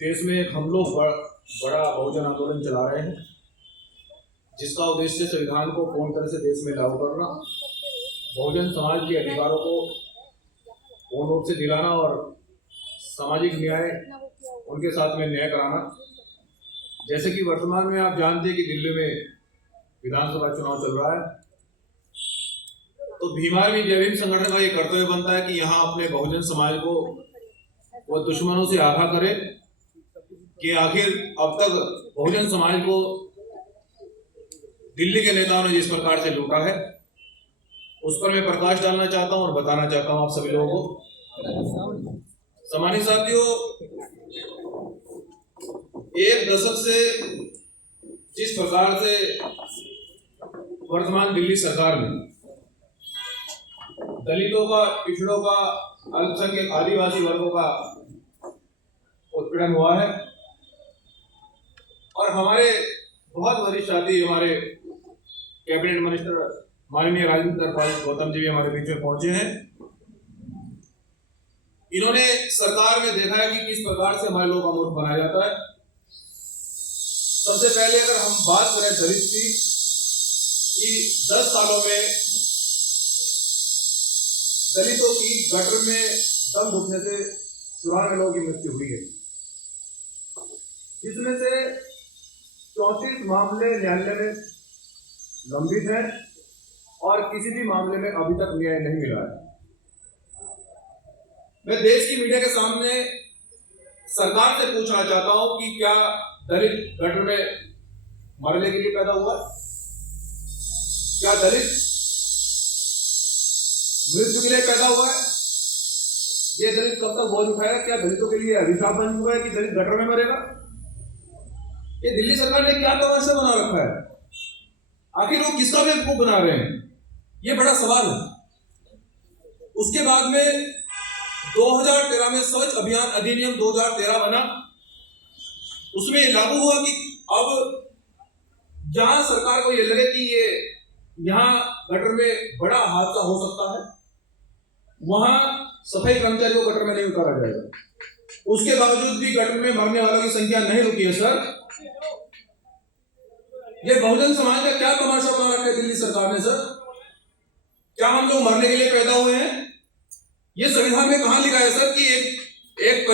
देश में हम लोग बड़ा बहुजन आंदोलन चला रहे हैं, जिसका उद्देश्य संविधान को पूर्ण तरह से देश में लागू करना, बहुजन समाज के अधिकारों को पूर्ण रूप से दिलाना और सामाजिक न्याय उनके साथ में न्याय कराना। जैसे कि वर्तमान में आप जानते हैं कि दिल्ली में विधानसभा चुनाव चल रहा है, तो भीम आर्मी जय भीम संगठन का ये कर्तव्य बनता है कि यहाँ अपने बहुजन समाज को वो दुश्मनों से आगाह करे कि आखिर अब तक बहुजन समाज को दिल्ली के नेताओं ने जिस प्रकार से लूटा है, उस पर मैं प्रकाश डालना चाहता हूं और बताना चाहता हूं आप सभी लोगों को। सम्मानित साथियों, एक दशक से जिस प्रकार से वर्तमान दिल्ली सरकार ने दलितों का, पिछड़ों का, अल्पसंख्यक आदिवासी वर्गों का उत्पीड़न हुआ है और हमारे बहुत वरिष्ठ साथी, हमारे कैबिनेट मिनिस्टर माननीय राजेंद्र पाल गौतम जी भी हमारे बीच में पहुंचे हैं। इन्होंने सरकार में देखा है कि किस प्रकार से हमारे लोगों का मूर्ख बनाया जाता है। सबसे पहले अगर हम बात करें दलित की, कि 10 सालों में दलितों की गटर में दम घुटने से 94 लोगों की मृत्यु हुई है, जिसमें से 34 मामले न्यायालय में लंबित हैं और किसी भी मामले में अभी तक न्याय नहीं मिला है। मैं देश की मीडिया के सामने सरकार से पूछना चाहता हूं कि क्या दलित गटर में मरने के लिए पैदा हुआ? क्या दलित मृत्यु के लिए पैदा हुआ है? ये दलित कब तक बोझ उठाएगा? क्या दलितों के लिए अभिशाप बन चुका है कि दलित गटर में मरेगा? ये दिल्ली सरकार ने क्या तमाशा बना रखा है? आखिर वो किसका बेवकूफ बना रहे हैं? ये बड़ा सवाल है। उसके बाद में 2013 में स्वच्छ अभियान अधिनियम 2013 बना। उसमें लागू हुआ कि अब जहां सरकार को ये लगे कि ये यहां गटर में बड़ा हादसा हो सकता है, वहां सफाई कर्मचारी को गटर में नहीं उतारा जाएगा। उसके बावजूद भी गटर में मरने वालों की संख्या नहीं रुकी है। सर, ये बहुजन समाज का क्या तमाशा बना रखा है दिल्ली सरकार ने? सर, क्या हम लोग मरने के लिए पैदा हुए हैं? ये संविधान में कहां लिखा है सर कि एक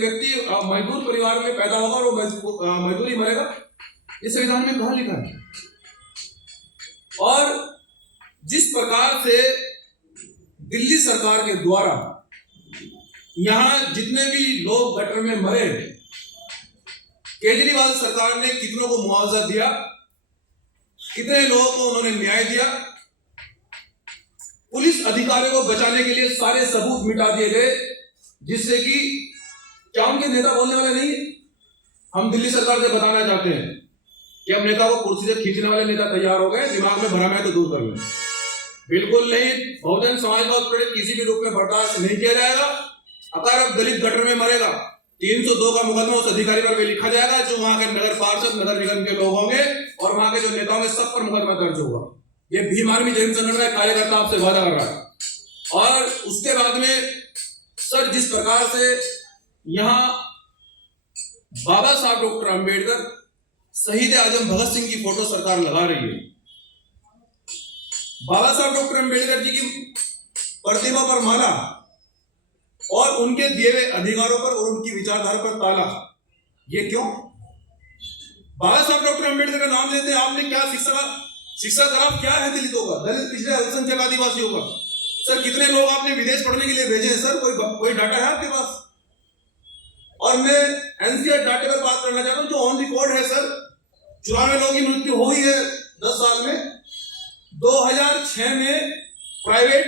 व्यक्ति मजदूर परिवार में पैदा होगा और वो मजदूरी मरेगा? ये संविधान में कहां लिखा है? और जिस प्रकार से दिल्ली सरकार के द्वारा यहां जितने भी लोग गटर में मरे, केजरीवाल सरकार ने कितनों को मुआवजा दिया, कितने लोगों को उन्होंने न्याय दिया, पुलिस अधिकारियों को बचाने के लिए सारे सबूत मिटा दिए गए, जिससे कि क्या उनके नेता बोलने वाले नहीं? हम दिल्ली सरकार से बताना चाहते हैं कि अब नेता को कुर्सी से खींचने वाले नेता तैयार हो गए, दिमाग में भ्रम है तो दूर कर लें। बिल्कुल नहीं, बहुजन समाज का उत्पीड़न किसी भी रूप में बर्दाश्त नहीं किया जाएगा। अगर अब दलित गटर में मरेगा, 302 का मुकदमा उस अधिकारी पर भी लिखा जाएगा जो वहां के नगर पार्षद, नगर निगम के लोग होंगे और वहां के जो नेता होंगे, सब पर मुकदमा दर्ज होगा। ये भीम आर्मी जय भीम संगठन का कार्यकर्ता आपसे वादा कर रहा है। और उसके बाद में सर, जिस प्रकार से यहां बाबा साहब डॉक्टर अंबेडकर, शहीद आजम भगत सिंह की फोटो सरकार लगा रही है, बाबा साहब डॉक्टर अंबेडकर जी की प्रतिमा पर माला और उनके दिए हुए अधिकारों पर और उनकी विचारधारा पर ताला, ये क्यों? बाबा साहब डॉक्टर अंबेडकर का नाम लेते हैं, आपने क्या शिक्षा ग्राफ क्या है दलितों का, दलित पिछड़े अल्पसंख्यक आदिवासियों का? सर, कितने लोग आपने विदेश पढ़ने के लिए भेजे हैं? सर, कोई डाटा है आपके पास? और मैं एनसीआर डाटे पर बात करना चाहता हूं जो ऑन रिकॉर्ड है। सर, 94 लोगों की मृत्यु हो गई है 10 साल में। 2006 में प्राइवेट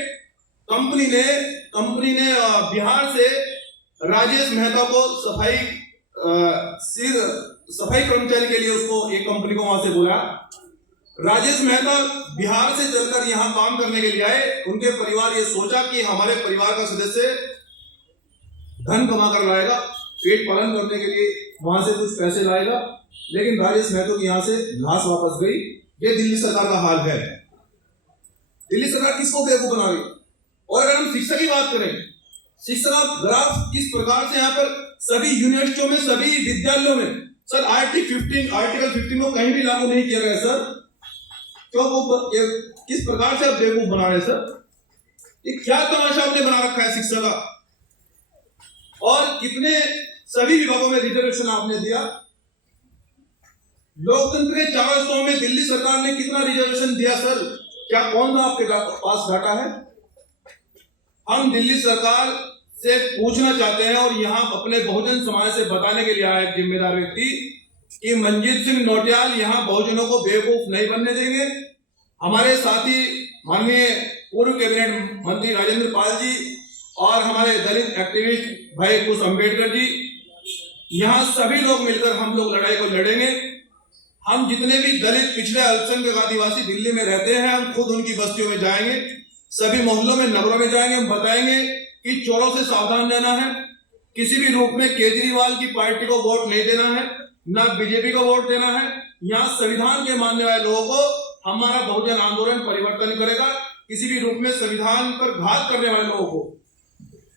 कंपनी ने बिहार से राजेश मेहता को सफाई कर्मचारी के लिए उसको एक कंपनी को वहां से बुलाया। राजेश मेहता बिहार से चलकर यहां काम करने के लिए आए। उनके परिवार ये सोचा कि हमारे परिवार का सदस्य धन कमा कर लाएगा, पेट पालन करने के लिए वहां से कुछ पैसे लाएगा, लेकिन राजेश मेहता की यहां से लाश वापस गई। ये दिल्ली सरकार का हाल है। दिल्ली सरकार किसको बेवकूफ बना रही? और अगर हम शिक्षा की बात करें, शिक्षा ग्राफ किस प्रकार से यहाँ पर सभी यूनिवर्सिटियों में, सभी विद्यालयों में सर आर्टिकल 15 को कहीं भी लागू नहीं किया गया सर। क्यों वो किस प्रकार से आप बेवकूफ बना रहे सर? ये क्या तमाशा आपने बना रखा है शिक्षा का? और कितने सभी विभागों में रिजर्वेशन आपने दिया। लोकतंत्र के चारों स्तंभों में दिल्ली सरकार ने कितना रिजर्वेशन दिया सर? क्या कौन सा आपके पास डाटा है? हम दिल्ली सरकार से पूछना चाहते हैं और यहां अपने बहुजन समाज से बताने के लिए आया एक जिम्मेदार व्यक्ति कि मनजीत सिंह नौटियाल यहां बहुजनों को बेवकूफ नहीं बनने देंगे। हमारे साथी माननीय पूर्व कैबिनेट मंत्री राजेंद्र पाल जी और हमारे दलित एक्टिविस्ट भाई कुश अम्बेडकर जी, यहाँ सभी लोग मिलकर हम लोग लड़ाई को लड़ेंगे। हम जितने भी दलित पिछड़े अल्पसंख्यक आदिवासी दिल्ली में रहते हैं, हम खुद उनकी बस्तियों में जाएंगे, सभी मोहल्लों में, नगरों में जाएंगे। हम बताएंगे कि चोरों से सावधान रहना है, किसी भी रूप में केजरीवाल की पार्टी को वोट नहीं देना है, ना बीजेपी को वोट देना है। यहाँ संविधान के मानने वाले लोगों को हमारा बहुजन आंदोलन परिवर्तन करेगा। किसी भी रूप में संविधान पर घात करने वाले लोगों को,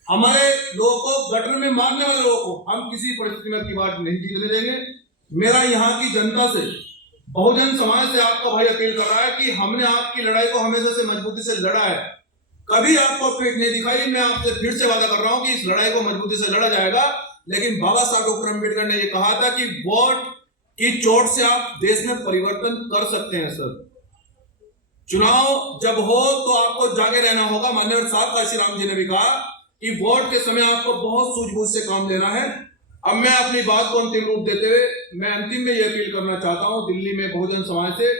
हमारे लोगों को गटर में मारने वाले लोगों को हम किसी परिस्थिति में की बात नहीं जीतने देंगे। मेरा यहाँ की जनता से, बहुजन समाज से आपका भाई अपील कर रहा है कि हमने आपकी लड़ाई को हमेशा से मजबूती से लड़ा है, कभी आपको पीठ नहीं दिखाई। मैं आपसे फिर से वादा कर रहा हूं कि इस लड़ाई को मजबूती से लड़ा जाएगा। लेकिन बाबा साहब डॉक्टर अम्बेडकर ने यह कहा था कि वोट की चोट से आप देश में परिवर्तन कर सकते हैं सर। चुनाव जब हो तो आपको जागे रहना होगा। माननीय साहब काशी राम जी ने भी कहा कि वोट के समय आपको बहुत सूझबूझ से काम लेना है। अब मैं अपनी बात को अंतिम रूप देते हुए मैं अंतिम में यह अपील करना चाहता हूं दिल्ली में बहुजन समाज से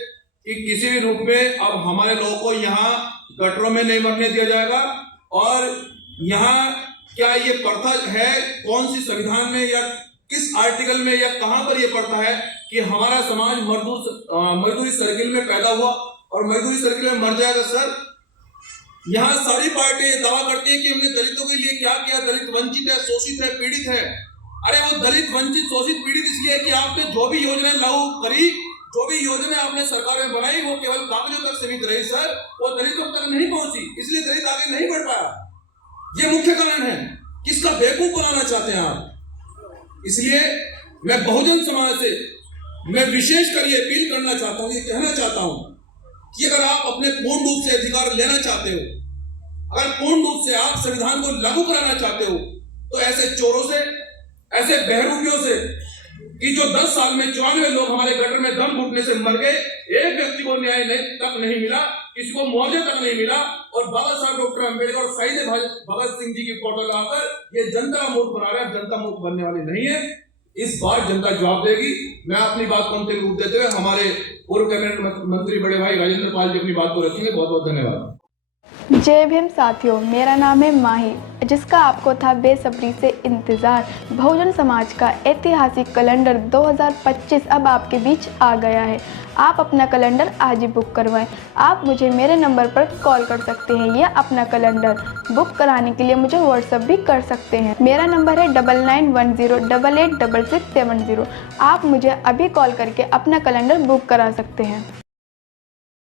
कि किसी भी रूप में अब हमारे लोगों को यहाँ गटरों में नहीं मरने दिया जाएगा। और यहाँ क्या ये प्रथा है, कौन सी संविधान में या किस आर्टिकल में या कहां पर यह प्रथा है कि हमारा समाज मजदूरी सर्किल में पैदा हुआ और मजदूरी सर्किल में मर जाएगा सर? यहाँ सारी पार्टियां दावा करती है कि हमने दलितों के लिए क्या किया, दलित वंचित है, शोषित है, पीड़ित है। अरे वो दलित वंचित शोषित पीड़ित इसलिए कि आपने जो भी योजनाएं लागू करी, जो भी योजना आपने सरकार में बनाई, वो केवल कागजों तक सीमित रही सर, वो दलितों तक नहीं पहुंची, इसलिए दलित आगे नहीं बढ़ पाया। ये मुख्य कारण है। किसका बेवकूफ बनाना चाहते हैं आप? इसलिए मैं बहुजन समाज से मैं विशेष कर ये अपील करना चाहता हूं, ये कहना चाहता हूं कि अगर आप अपने पूर्ण रूप से अधिकार लेना चाहते हो, अगर पूर्ण रूप से आप संविधान को लागू कराना चाहते हो, तो ऐसे चोरों से, ऐसे बहरूपियों से कि जो 10 साल में 94 लोग हमारे गटर में दम घुटने से मर गए, एक व्यक्ति को न्याय तक नहीं मिला, किसी को मुआवजा तक नहीं मिला, और बाबा साहब डॉक्टर अम्बेडकर और शहीद भगत सिंह जी की फोटो लाकर ये जनता मूर्ख बना रहे हैं। जनता मूर्ख बनने वाली नहीं है। इस बार जनता जवाब देगी। मैं अपनी बात को अंतिम रूप देते हुए हमारे पूर्व कैबिनेट मंत्री बड़े भाई राजेंद्र पाल जी अपनी बात को रखेंगे। बहुत बहुत धन्यवाद। जय भीम साथियों, मेरा नाम है माही, जिसका आपको था बेसब्री से इंतज़ार। बहुजन समाज का ऐतिहासिक कैलेंडर 2025 अब आपके बीच आ गया है। आप अपना कैलेंडर आज ही बुक करवाएं। आप मुझे मेरे नंबर पर कॉल कर सकते हैं या अपना कैलेंडर बुक कराने के लिए मुझे व्हाट्सएप भी कर सकते हैं। मेरा नंबर है 9910886670। आप मुझे अभी कॉल करके अपना कैलेंडर बुक करा सकते हैं।